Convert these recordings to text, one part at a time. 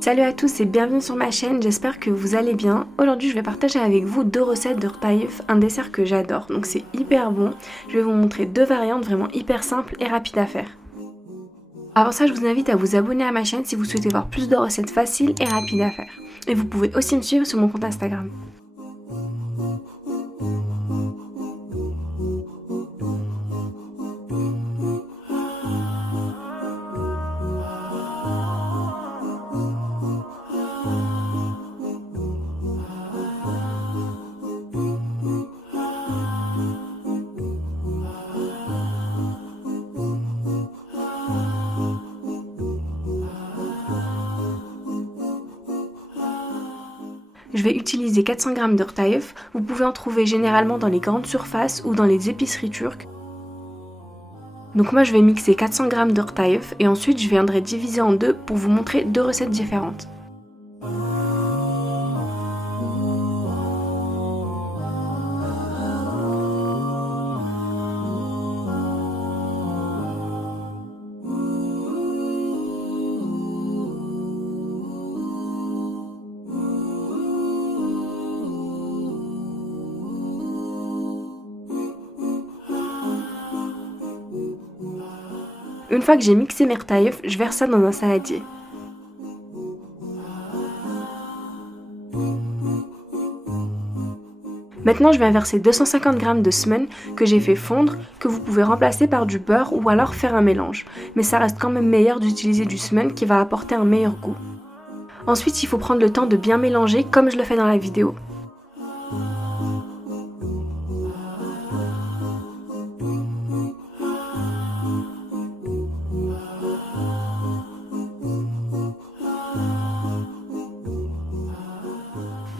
Salut à tous et bienvenue sur ma chaîne, j'espère que vous allez bien. Aujourd'hui je vais partager avec vous deux recettes de rtaïf, un dessert que j'adore, donc c'est hyper bon. Je vais vous montrer deux variantes vraiment hyper simples et rapides à faire. Avant ça je vous invite à vous abonner à ma chaîne si vous souhaitez voir plus de recettes faciles et rapides à faire. Et vous pouvez aussi me suivre sur mon compte Instagram. Je vais utiliser 400 g de rtaïf, vous pouvez en trouver généralement dans les grandes surfaces ou dans les épiceries turques. Donc moi je vais mixer 400 g de rtaïf et ensuite je viendrai diviser en deux pour vous montrer deux recettes différentes. Une fois que j'ai mixé mes rtaïf, je verse ça dans un saladier. Maintenant je vais verser 250 g de semen que j'ai fait fondre, que vous pouvez remplacer par du beurre ou alors faire un mélange. Mais ça reste quand même meilleur d'utiliser du semen qui va apporter un meilleur goût. Ensuite il faut prendre le temps de bien mélanger comme je le fais dans la vidéo.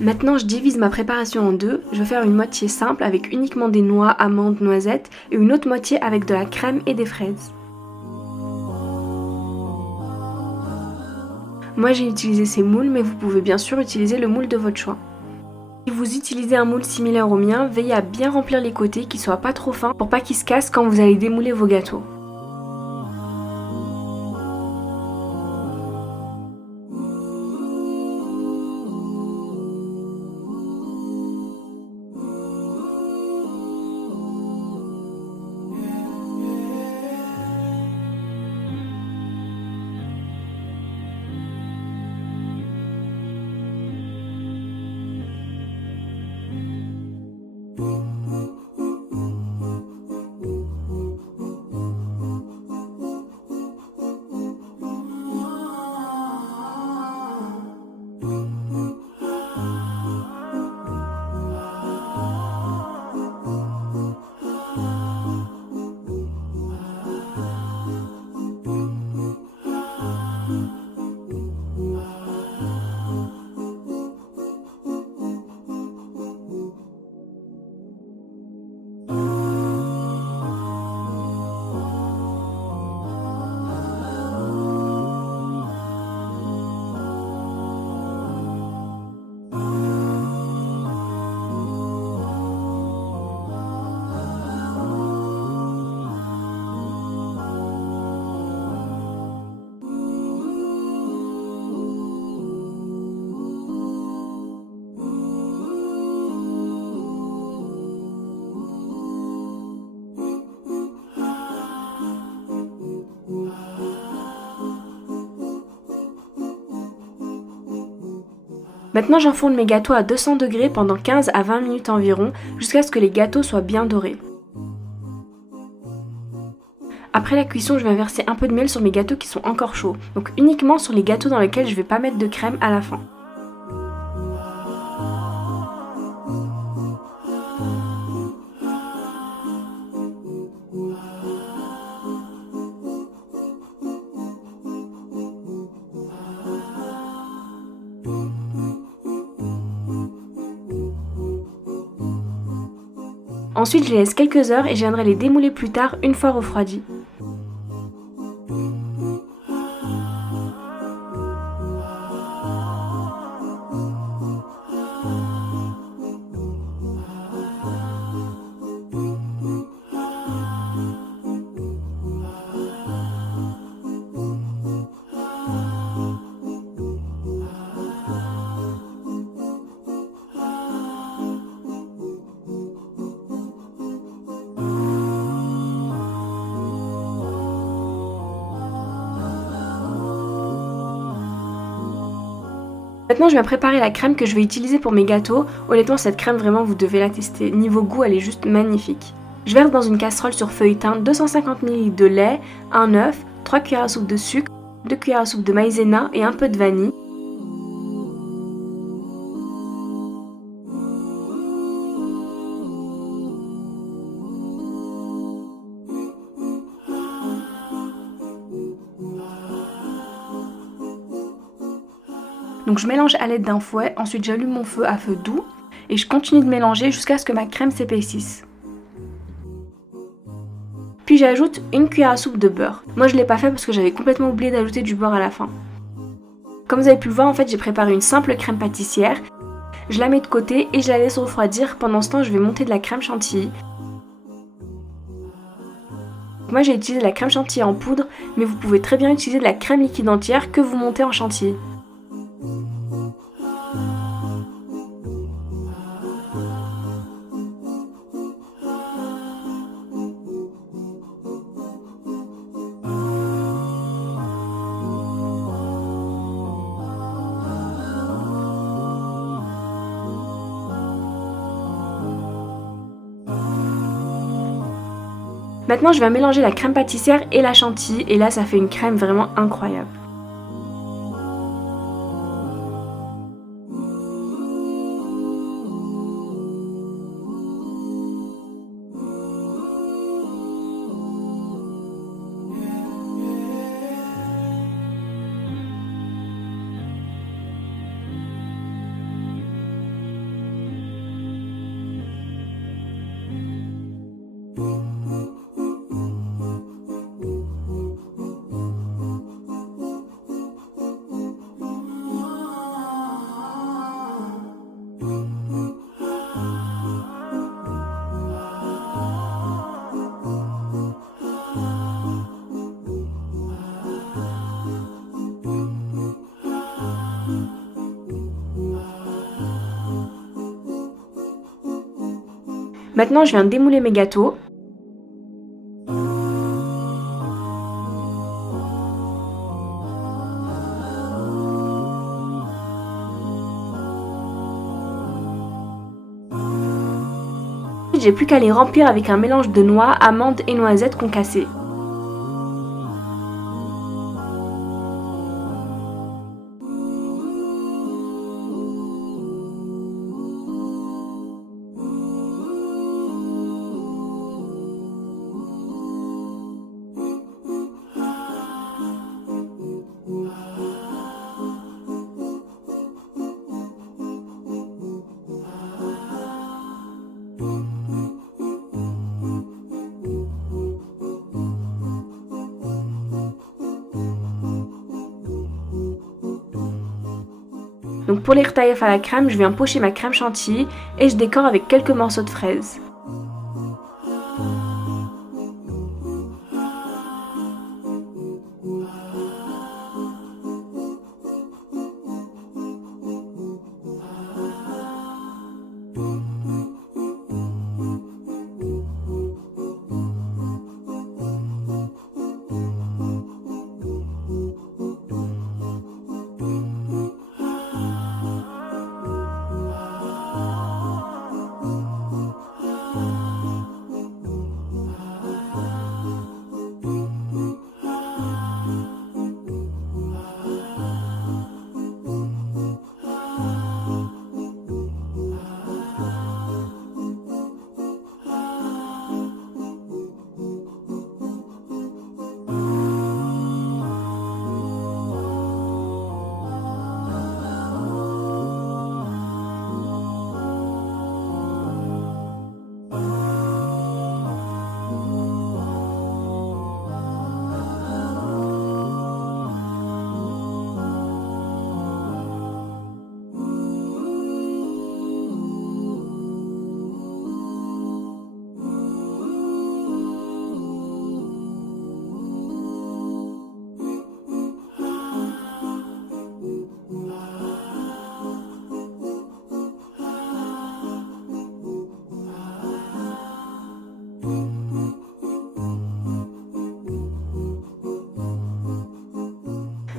Maintenant je divise ma préparation en deux, je vais faire une moitié simple avec uniquement des noix, amandes, noisettes et une autre moitié avec de la crème et des fraises. Moi j'ai utilisé ces moules mais vous pouvez bien sûr utiliser le moule de votre choix. Si vous utilisez un moule similaire au mien, veillez à bien remplir les côtés, qu'ils soient pas trop fins pour pas qu'ils se cassent quand vous allez démouler vos gâteaux. Maintenant j'enfourne mes gâteaux à 200 degrés pendant 15 à 20 minutes environ, jusqu'à ce que les gâteaux soient bien dorés. Après la cuisson, je vais verser un peu de miel sur mes gâteaux qui sont encore chauds, donc uniquement sur les gâteaux dans lesquels je ne vais pas mettre de crème à la fin. Ensuite, je les laisse quelques heures et je viendrai les démouler plus tard une fois refroidis. Maintenant je vais préparer la crème que je vais utiliser pour mes gâteaux. Honnêtement cette crème vraiment vous devez la tester. Niveau goût elle est juste magnifique. Je verse dans une casserole sur feu éteint 250 ml de lait, un œuf, 3 cuillères à soupe de sucre, 2 cuillères à soupe de maïzena et un peu de vanille. Donc je mélange à l'aide d'un fouet, ensuite j'allume mon feu à feu doux et je continue de mélanger jusqu'à ce que ma crème s'épaississe. Puis j'ajoute une cuillère à soupe de beurre. Moi je ne l'ai pas fait parce que j'avais complètement oublié d'ajouter du beurre à la fin. Comme vous avez pu le voir, en fait j'ai préparé une simple crème pâtissière. Je la mets de côté et je la laisse refroidir. Pendant ce temps je vais monter de la crème chantilly. Moi j'ai utilisé de la crème chantilly en poudre, mais vous pouvez très bien utiliser de la crème liquide entière que vous montez en chantilly. Maintenant je vais mélanger la crème pâtissière et la chantilly et là ça fait une crème vraiment incroyable. Maintenant je viens démouler mes gâteaux. J'ai plus qu'à les remplir avec un mélange de noix, amandes et noisettes concassées. Donc pour les rtaïef à la crème, je viens pocher ma crème chantilly et je décore avec quelques morceaux de fraises.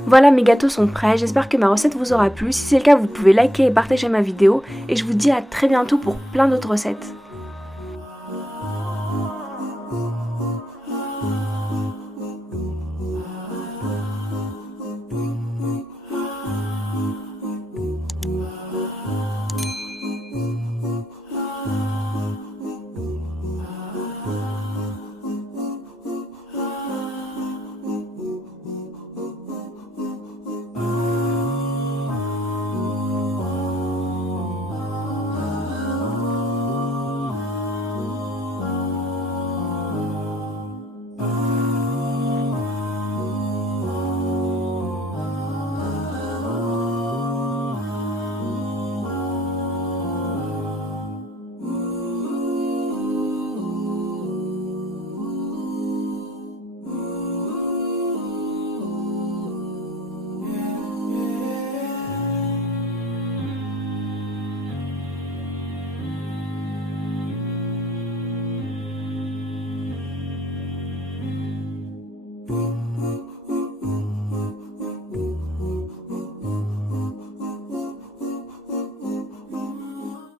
Voilà, mes gâteaux sont prêts, j'espère que ma recette vous aura plu. Si c'est le cas, vous pouvez liker et partager ma vidéo. Et je vous dis à très bientôt pour plein d'autres recettes.